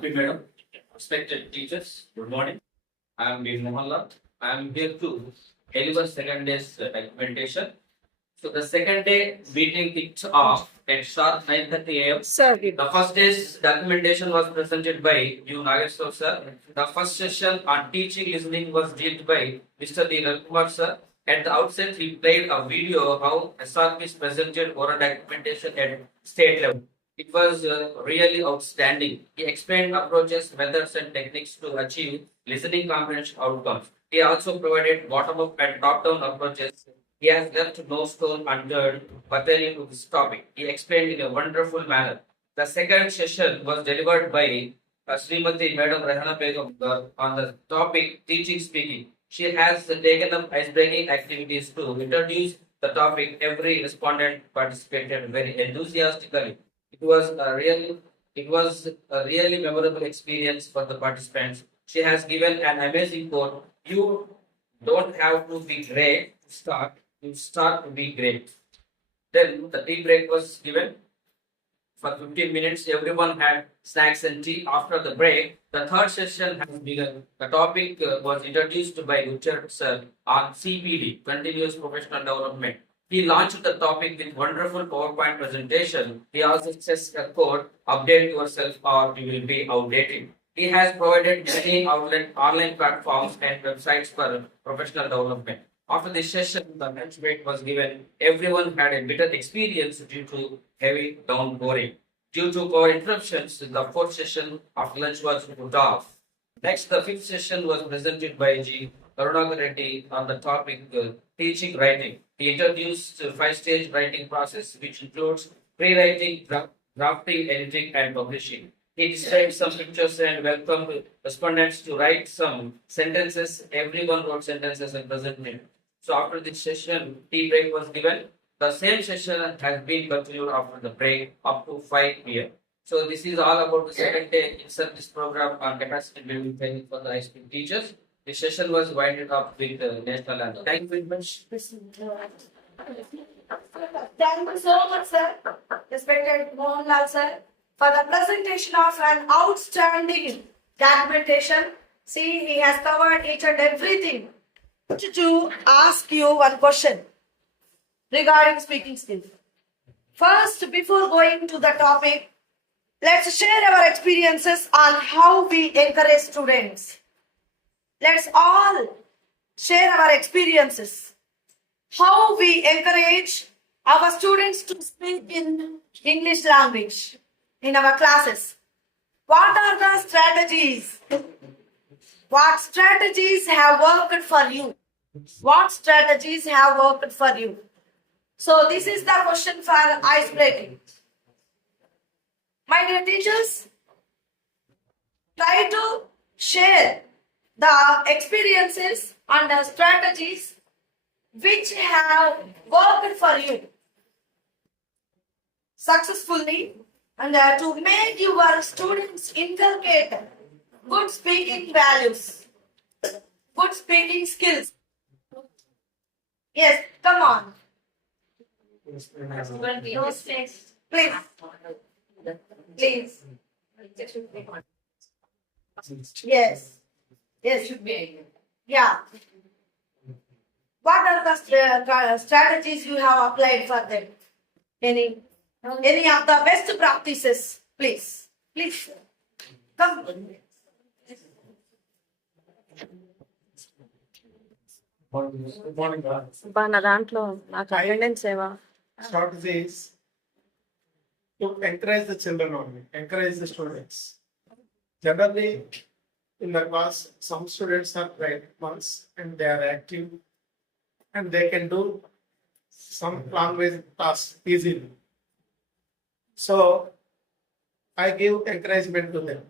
Happy Madam, respected teachers, good morning. I am B. Mohanlal. I am here to deliver second day's documentation. So the second day meeting kicked off at sharp 9:30 a.m. Sir, The first day's documentation was presented by U. Nageswar sir. The first session on teaching listening was led by Mr. D. Ravikumar sir. At the outset, he played a video how SRPs presented oral documentation at state level. It was really outstanding. He explained approaches, methods, and techniques to achieve listening comprehension outcomes. He also provided bottom-up and top-down approaches. He has left no stone unturned pertaining to this topic. He explained in a wonderful manner. The second session was delivered by Srimati Madam Rehana Begum on the topic teaching speaking. She has taken up ice-breaking activities to introduce the topic. Every respondent participated very enthusiastically. It was a really memorable experience for the participants. She has given an amazing quote. You don't have to be great to start. You start to be great. Then the tea break was given for 15 minutes. Everyone had snacks and tea. After the break, the third session has begun. The topic was introduced by Richard Sir on CPD, Continuous Professional Development. He launched the topic with wonderful PowerPoint presentation. He also says a quote, update yourself or you will be outdated. He has provided many online platforms and websites for professional development. After the session, the lunch break was given. Everyone had a bitter experience due to heavy downpouring. Due to power interruptions, the fourth session of lunch was put off. Next, the fifth session was presented by G. Karunagar Reddy on the topic teaching writing. He introduced a five-stage writing process, which includes pre-writing, drafting, editing, and publishing. He described some pictures and welcomed respondents to write some sentences. Everyone wrote sentences and presented. So after this session, tea break was given. The same session has been continued after the break up to 5 p.m. So this is all about the second day in service program on capacity building training for the high school teachers. The session was winded up with the national anthem. Thank you very much. thank you so much, sir, respected Mohanlal sir, for the presentation of an outstanding documentation. See, he has covered each and everything. To ask you one question regarding speaking skills. First, before going to the topic, let's share our experiences on how we encourage students. Let's all share our experiences. How we encourage our students to speak in English language in our classes. What are the strategies? What strategies have worked for you? What strategies have worked for you? So this is the question for ice breaking. My dear teachers, try to share the experiences and the strategies which have worked for you successfully and to make your students inculcate good speaking values, good speaking skills. Yes, come on. Please. Please. Yes. Yes. Yeah. What are the strategies you have applied for them? Any of the best practices, please. Please. Come. Good morning, guys. నా దాంట్లో నాకు attendance ఏవా Strategy is to encourage the children only, encourage the students. Generally, in the class, some students are bright ones and they are active and they can do some language tasks easily. So, I give encouragement to them.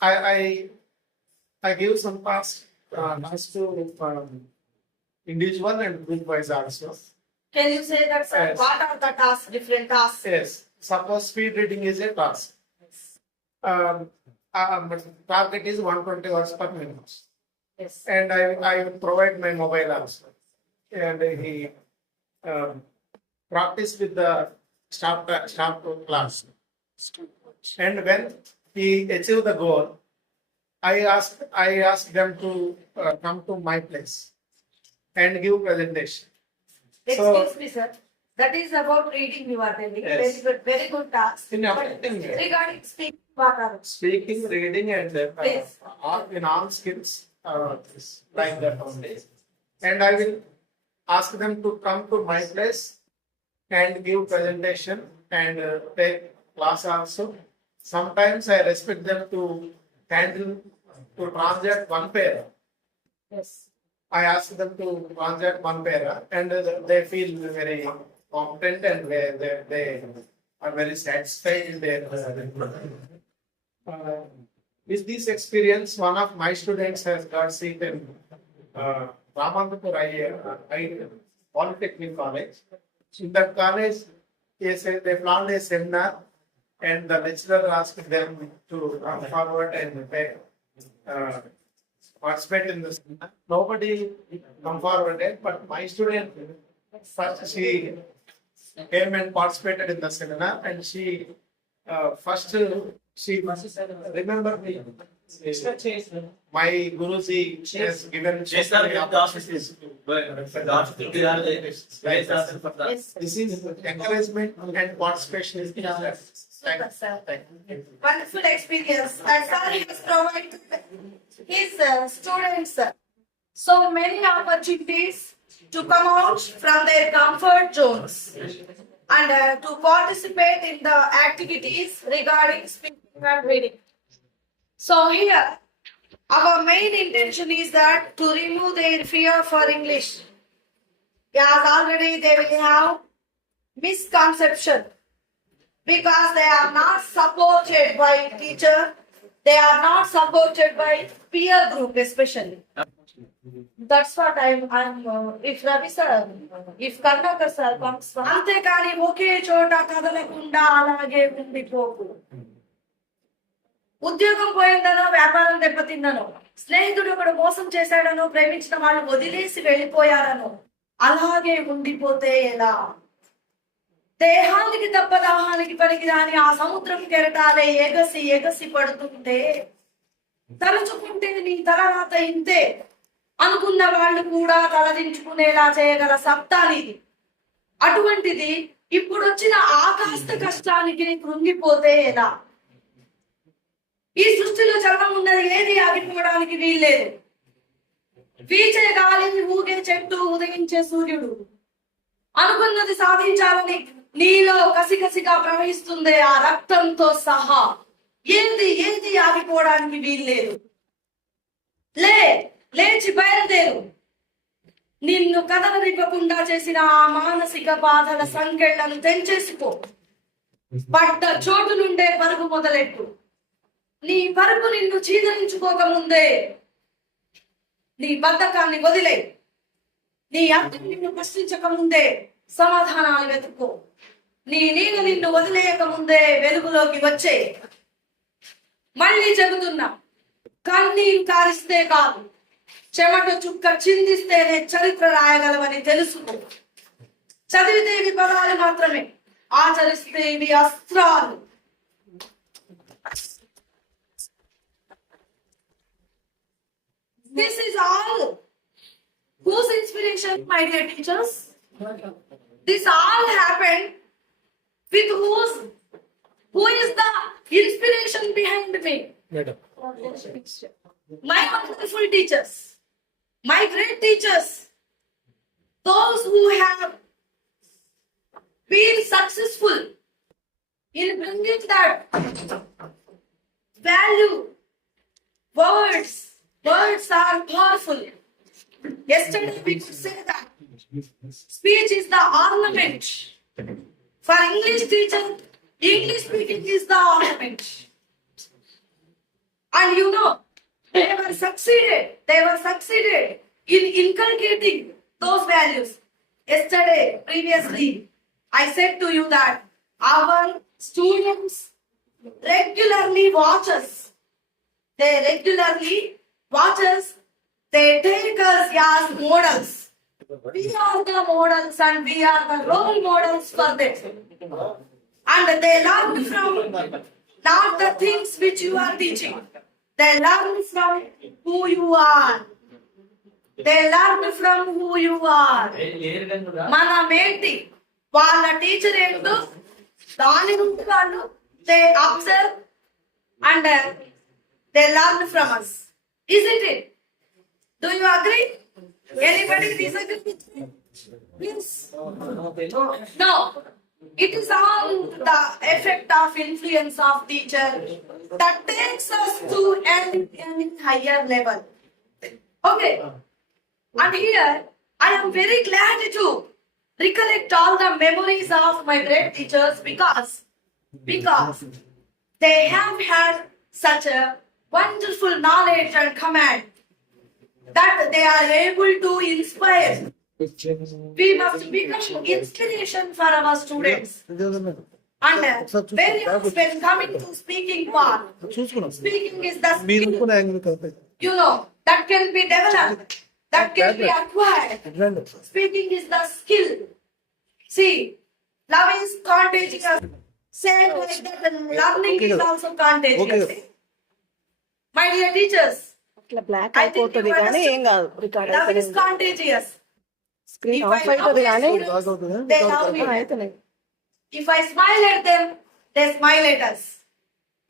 I give some tasks to individual and group wise also. Can you say that, sir? Yes. What are the tasks, different tasks? Yes, suppose speed reading is a task. Target is 120 words per minute. Yes. And I will provide my mobile also. And he practice with the staff class. And when he achieved the goal, I asked them to come to my place and give presentation. So- Excuse me, sir. That is about reading you are telling. Yes. Very good task. In But everything, yes. regarding speaking, what are Speaking, reading, and Please. in all skills like that only. And I will ask them to come to my place and give presentation and take class also. Sometimes I respect them to handle to translate one pair. Yes. I ask them to translate one pair, and they feel very competent and they are very satisfied in their. With this experience, one of my students has got seat in Ramantapur I Polytechnic College. In that college, they planned a seminar, and the lecturer asked them to come forward and participate in the seminar. Nobody come forward yet, but my student first she came and participated in the seminar, and she first she remember me. My Guruji has given so many opportunities. Yes. This is encouragement and participation is Super, sir. Wonderful experience. And sir has provided his students so many opportunities to come out from their comfort zones and to participate in the activities regarding speaking and reading. So here, our main intention is that to remove their fear for English. As already they will have misconception because they are not supported by teacher, they are not supported by peer group especially. That's what I'm if Ravi sir, if Karnakar sir comes from అంతేకాని ఒకే చోట కదలకుండా అలాగే ఉండిపోకు. ఉద్యోగం పోయిందనో వ్యాపారం దెబ్బతిందనో స్నేహితుడు ఒకడు మోసం చేశాడనో ప్రేమించిన వాళ్ళు వదిలేసి వెళ్ళిపోయారనో అలాగే ఉండిపోతే ఎలా? దేహానికి తప్ప దాహానికి పనికిరాని ఆ సముద్రం కెరటాలే ఎగసి ఎగసి పడుతుంటే తలుచుకుంటే నీ తలరాత ఇంతే అనుకున్న వాళ్ళు కూడా తలదించుకునేలా చేయగల సత్తా నీది. అటువంటిది ఇప్పుడు వచ్చిన ఆ కాస్త కష్టానికి కృంగిపోతే ఎలా? ఈ సృష్టిలో చలనం ఉన్నది ఏది ఆగిపోవడానికి వీల్లేదు. వీచే గాలి, ఊగే చెట్టు, ఉదయించే సూర్యుడు అనుకున్నది సాధించాలని నీలో కసికసిగా ప్రవహిస్తుంది ఆ రక్తంతో సహా. ఏది ఏది ఆగిపోవడానికి వీల్లేదు. లేచి బయలుదేరు. నిన్ను కదలనివ్వకుండా చేసిన ఆ మానసిక బాధల సంకెళ్లను తెంచేసుకో. పడ్డ చోటు నుండే పరుగు మొదలెట్టు. నీ పరుగు నిన్ను చీదరించుకోక ముందే నీ బద్ధకాన్ని వదిలే. నీ అర్థం నిన్ను ప్రశ్నించక ముందే సమాధానాలు వెతుక్కో. నీ నీడ నిన్ను వదిలేయక ముందే వెలుగులోకి వచ్చే. మళ్ళీ చెబుతున్నా, కన్నీరు కారిస్తే కాదు, చెమట చుక్క చిందిస్తేనే చరిత్ర రాయగలవని తెలుసుకో. చదివితే ఇవి పదాలు మాత్రమే, ఆచరిస్తే ఇవి అస్త్రాలు. This is all. Whose inspiration, my dear teachers? This all happened with who is the inspiration behind me? My wonderful teachers, my great teachers, those who have been successful in bringing that value. Words are powerful. Yesterday we could say that speech is the ornament. For English teacher, English speaking is the ornament. And you know, they were succeeded in inculcating those values. Yesterday, previously, I said to you that our students regularly watch us. They regularly watch us. They take us as models. We are the models and we are the role models for them. And they learn from not the things which you are teaching. They learn from who you are. They learn from who you are. మనం ఏంటి వాళ్ళ teacher ఏంటో దాని నుండి వాళ్ళు they observe and they learn from us. Isn't it? Do you agree? Anybody disagree with me? Please. No. It is all the effect of influence of teacher that takes us to an higher level. Okay. And here, I am very glad to recollect all the memories of my great teachers because they have had such a wonderful knowledge and command that they are able to inspire. We must become inspiration for our students. And when coming to speaking part, speaking is the skill, you know, that can be developed, that can be acquired. Speaking is the skill. See, love is contagious. Same like that, and learning is also contagious. My dear teachers, ఇట్లా black I think అయిపోతుంది you కానీ ఏం కాదు record love is contagious. Screen If I of అవుతుంది love కానీ my students, they love me. అవుతున్నాయి. If I smile at them, they smile at us.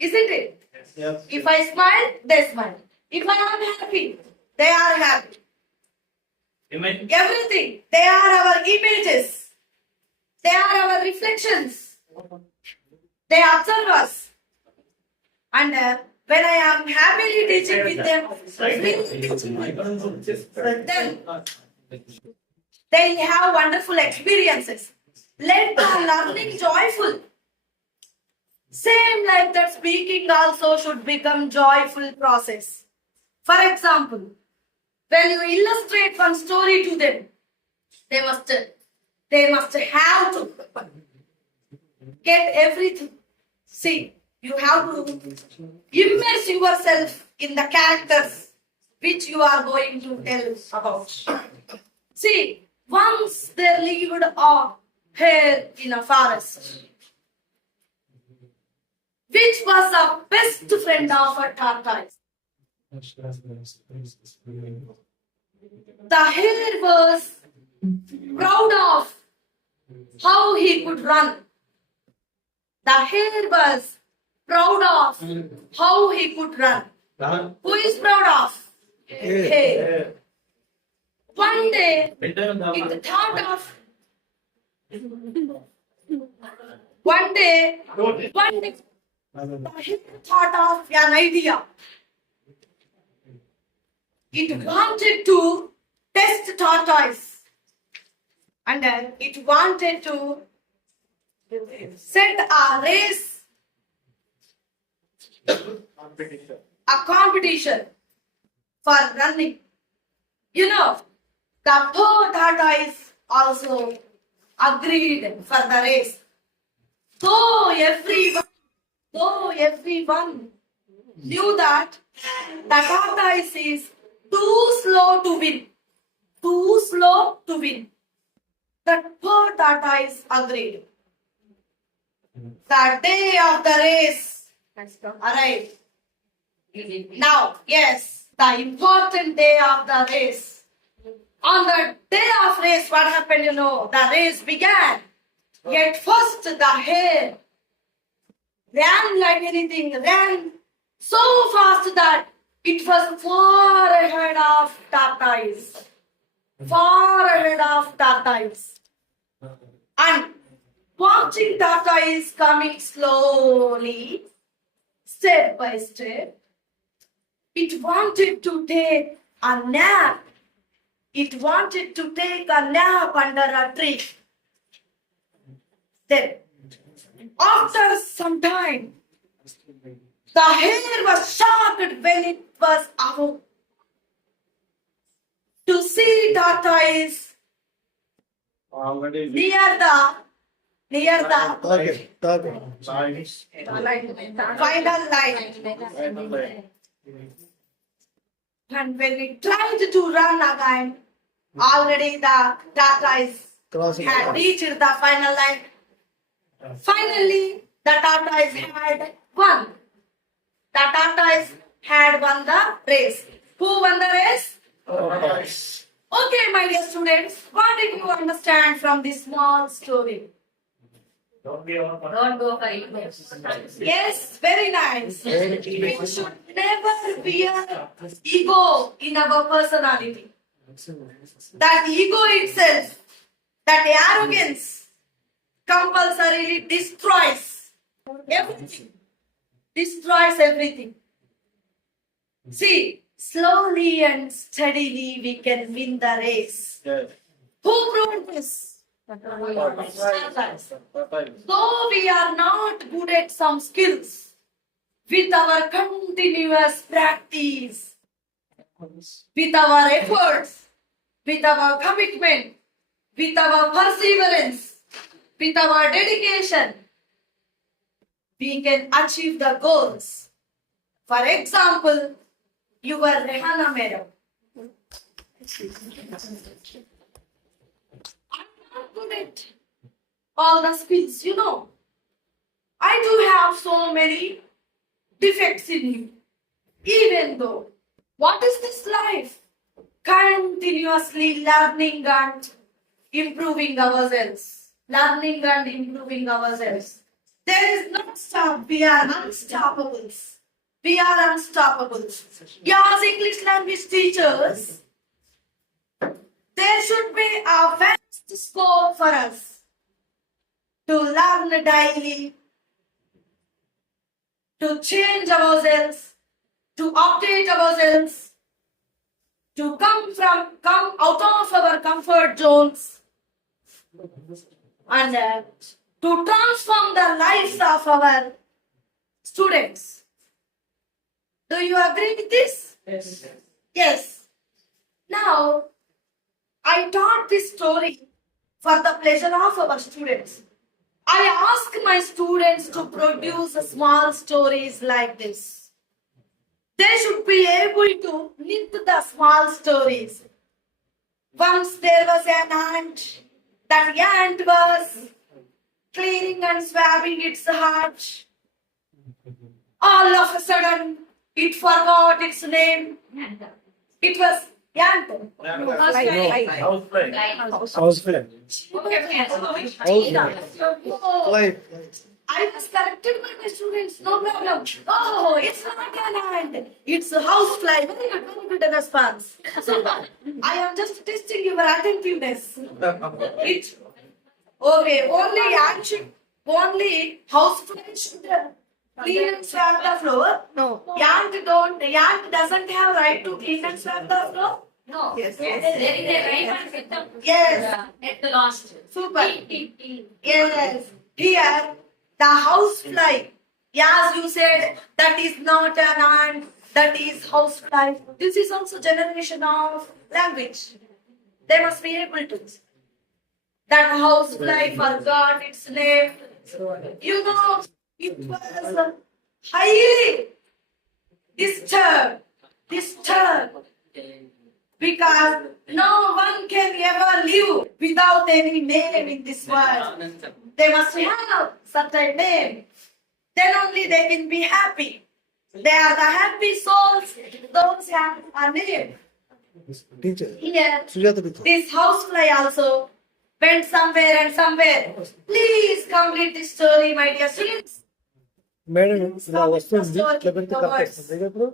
Isn't it? Yes. If I smile, they smile. If I am happy, they are happy. Everything. They are our images. They are our reflections. They observe us. And when I am happily teaching with them, then they have wonderful experiences. Let the learning joyful. Same like that, speaking also should become joyful process. For example, when you illustrate one story to them, they must have to get everything. See, you have to immerse yourself in the characters which you are going to tell about. See, once there lived a hare in a forest, which was the best friend of a tortoise. The hare was proud of how he could run. The hare was proud of how he could run. Who is proud of? Hare. One day, it thought of. One day, the hare thought of an idea. It wanted to test tortoise, and then it wanted to set a race, a competition for running. You know, the poor tortoise also agreed for the race. Though everyone knew that the tortoise is too slow to win. The poor tortoise agreed. The day of the race arrived. Now, yes, the important day of the race. On the day of race, what happened, you know? The race began. Yet first the hare ran like anything, ran so fast that it was far ahead of tortoise. And watching tortoise coming slowly, step by step, it wanted to take a nap. Under a tree. Then, after some time, the hare was shocked when it was awoke to see tortoise near the final line. And when it tried to run again, already the tortoise had reached the final line. Finally, the tortoise had won. The tortoise had won the race. Who won the race? Okay, my dear students, what did you understand from this small story? Don't go for it. Yes, very nice. We should never fear ego in our personality. That ego itself, that arrogance, compulsorily destroys everything. Destroys everything. See, slowly and steadily we can win the race. Who proved this? Though we are not good at some skills, with our continuous practice, with our efforts, with our commitment, with our perseverance, with our dedication, we can achieve the goals. For example, your Rehana madam. I'm not good at all the skills, you know. I do have so many defects in me. Even though, what is this life? Continuously learning and improving ourselves. Learning and improving ourselves. There is no stop. We are unstoppables. We are unstoppables. As English language teachers, there should be a vast scope for us to learn daily, to change ourselves, to update ourselves, to come out of our comfort zones, and to transform the lives of our students. Do you agree with this? Yes. Yes. Now, I taught this story for the pleasure of our students. I ask my students to produce small stories like this. They should be able to knit the small stories. Once there was an ant. That ant was cleaning and swabbing its heart. All of a sudden, it forgot its name. It was ant. Housefly. Oh, I was corrected by my students, no problem. Oh, it's not an ant. It's a housefly. Very good response. So, I am just testing your attentiveness. It, okay, only housefly should clean and swab the floor. No. Ant doesn't have right to clean and swab the floor. No. Yes, There yes. is a right one with them. Yes. At the last. Super. T. Yes. Here, the housefly. As you said, that is not an ant, that is housefly. This is also generation of language. They must be able to. That housefly forgot its name. You know, it was highly disturbed. Because no one can ever live without any name in this world. They must have certain name. Then only they can be happy. They are the happy souls. Those have a name. Teacher. Here, Sujata teacher. this housefly also went somewhere and somewhere. Please complete this story, my dear students. Madam ఇలా వస్తుంది 11th correct ఇప్పుడు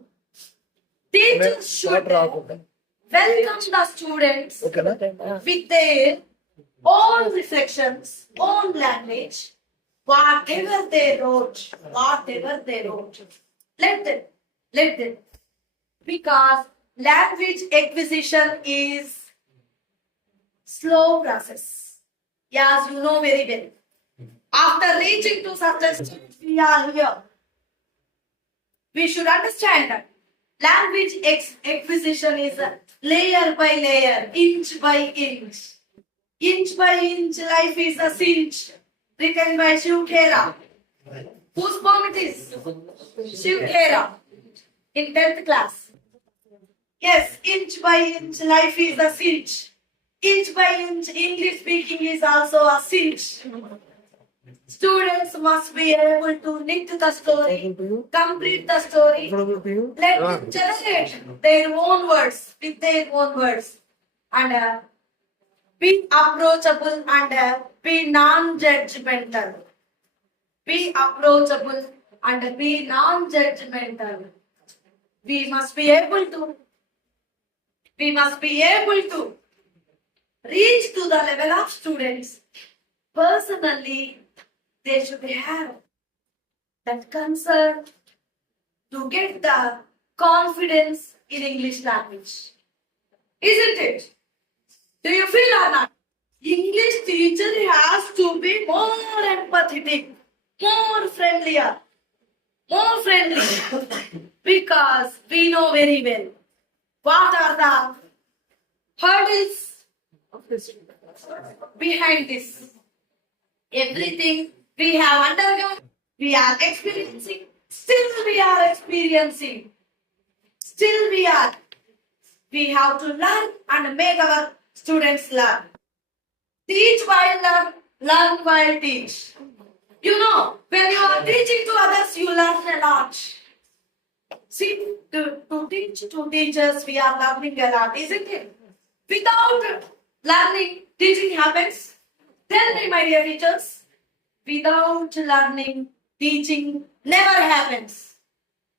Teachers should welcome the students ఓకేనా with their own reflections, own language, whatever they wrote. Let them. Because language acquisition is slow process. Yes, you know very well. After reaching to such a stage, we are here. We should understand that language acquisition is layer by layer, inch by inch. Inch by inch, life is a cinch. Written by Shiv Khera. Whose poem it is? Shiv Khera. In 10th class. Yes, inch by inch, life is a cinch. Inch by inch, English speaking is also a cinch. Students must be able to knit the story, complete the story, let them generate their own words with their own words, and be approachable and be non-judgmental. Be approachable and be non-judgmental. We must be able to reach to the level of students. Personally, they should have that concern to get the confidence in English language. Isn't it? Do you feel or not? English teacher has to be more empathetic, more friendly, because we know very well what are the hurdles behind this. Everything we have undergone, we are experiencing, still we are experiencing, still we have to learn and make our students learn. Teach while learn, learn while teach. You know, when you are teaching to others, you learn a lot. See, to teach to teachers, we are learning a lot, isn't it? Without learning, teaching happens. Tell me, my dear teachers, without learning, teaching never happens.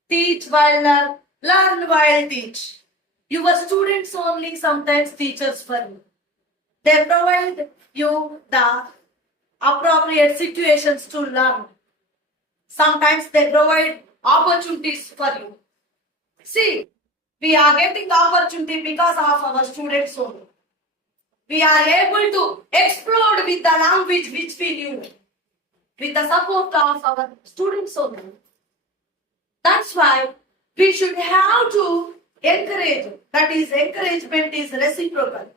Teach while learn, learn while teach. Your students only sometimes teachers for you. They provide you the appropriate situations to learn. Sometimes they provide opportunities for you. See, we are getting opportunity because of our students only. We are able to explode with the language which we knew, with the support of our students only. That's why we should have to encourage. That is, encouragement is reciprocal.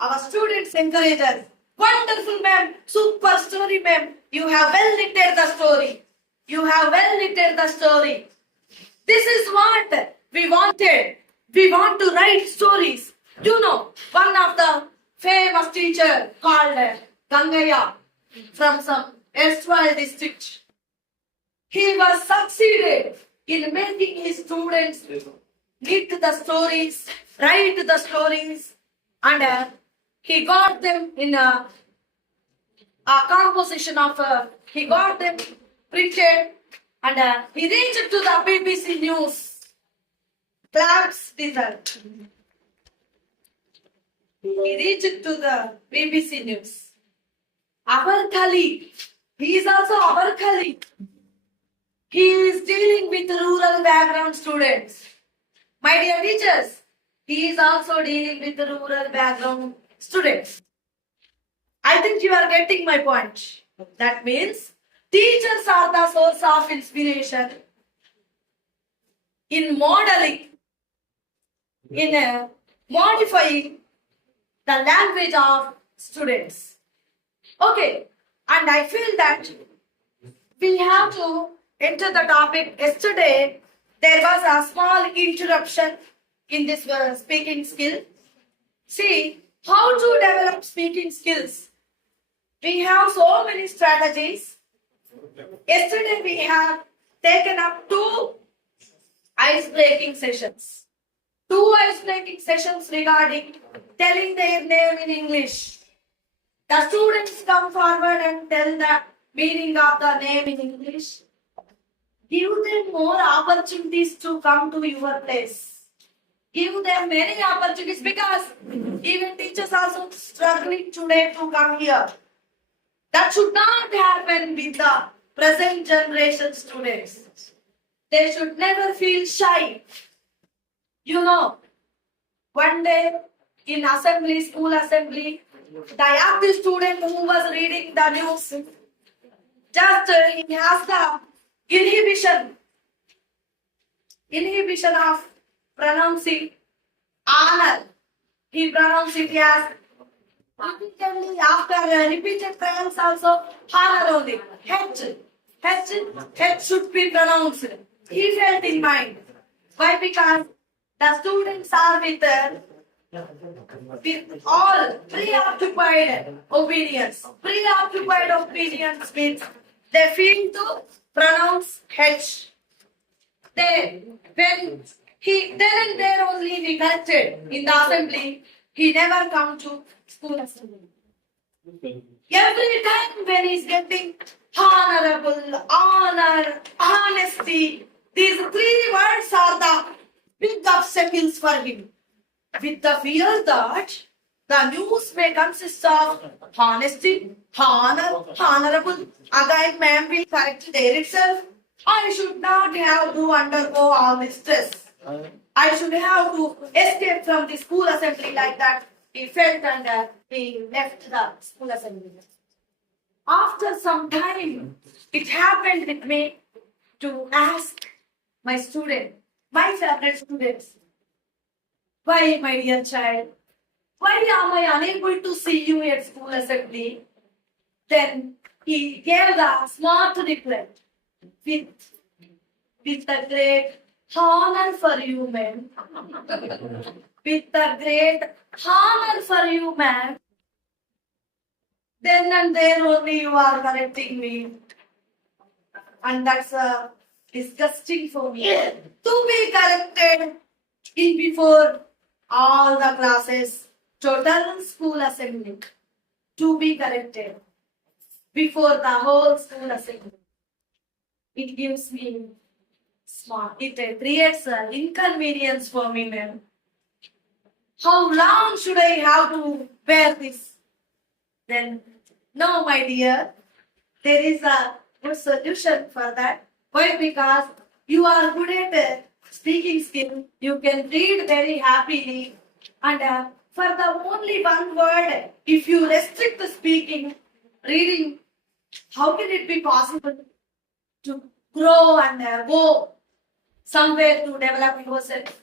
Our students encourage us. Wonderful ma'am, super story ma'am. You have well knitted the story. You have well knitted the story. This is what we wanted. We want to write stories. You know, one of the famous teacher called Gangaya from some erstwhile district. He was succeeded in making his students knit the stories, write the stories, and he got them in a composition of, he got them printed, and he reached to the BBC News. Claps result. He reached to the BBC News. Our colleague, he is also our colleague. He is dealing with rural background students. My dear teachers, he is also dealing with the rural background students. I think you are getting my point. That means teachers are the source of inspiration in modeling, in modifying the language of students. Okay, and I feel that we have to enter the topic. Yesterday, there was a small interruption in this speaking skill. See, how to develop speaking skills. We have so many strategies. Yesterday, we have taken up 2 ice-breaking sessions. 2 ice-breaking sessions regarding telling their name in English. The students come forward and tell the meaning of the name in English. Give them more opportunities to come to your place. Give them many opportunities, because even teachers also struggling today to come here. That should not happen with the present generation students. They should never feel shy. You know, one day in assembly, school assembly, the active student who was reading the news, just he has the inhibition of pronouncing honor. He pronounced it as repeatedly, after repeated trials also, honor only. H should be pronounced. He felt in mind. Why? Because the students are with with all preoccupied opinions. Preoccupied opinions means they feel to pronounce H. When then and there only he corrected in the assembly, he never come to school assembly. Every time when he's getting honorable, honor, honesty, these three words are the big obstacles for him. With the fear that the news may consist of honesty, honor, honorable, again ma'am will correct there itself. I should not have to undergo all this stress. I should have to escape from the school assembly like that. He felt and he left the school assembly. After some time, it happened with me to ask my student, my favorite students, why, my dear child, why am I unable to see you at school assembly? Then he gave the smart reply with the great honor for you, ma'am. With the great honor for you, ma'am. Then and there only you are correcting me. And that's disgusting for me. To be corrected in before all the classes, total school assembly. To be corrected before the whole school assembly. It gives me smart. It creates an inconvenience for me, ma'am. How long should I have to bear this? Then, no, my dear, there is a good solution for that. Why? Because you are good at speaking skill. You can read very happily. And for the only one word, if you restrict the speaking, reading, how can it be possible to grow and go somewhere to develop yourself?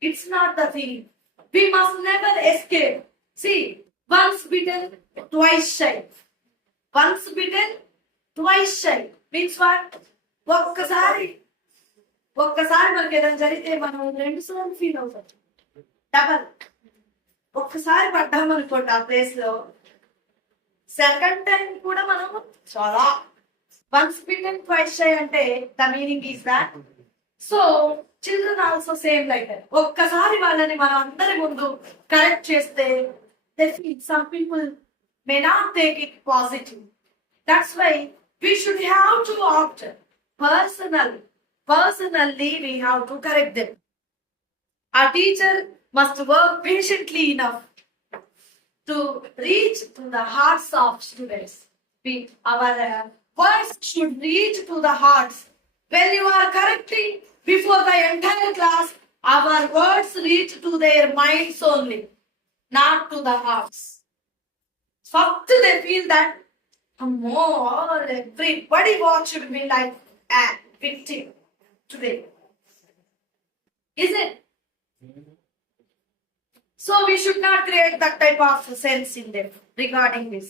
It's not the thing. We must never escape. See, once bitten, twice shy. Once bitten, twice shy. Means what? ఒక్కసారి మనకి ఏదైనా జరిగితే మనం 2 సార్లు feel అవుతాం. Double. ఒక్కసారి పడ్డామనుకోండి ఆ place లో, సెకండ్ టైం కూడా మనం చాలా వన్స్ బిటెన్ ట్వైస్ షై అంటే the meaning is that. So children also same like that. ఒక్కసారి వాళ్ళని మనం అందరి ముందు కరెక్ట్ చేస్తే some people may not take it positive. That's why we should have to opt personally. Personally, we have to correct them. A teacher must work patiently enough to reach to the hearts of students. Our words should reach to the hearts. When you are correcting before the entire class, our words reach to their minds only, not to the hearts. First they feel that more everybody watched me like a victim today. Is it? So we should not create that type of sense in them regarding this.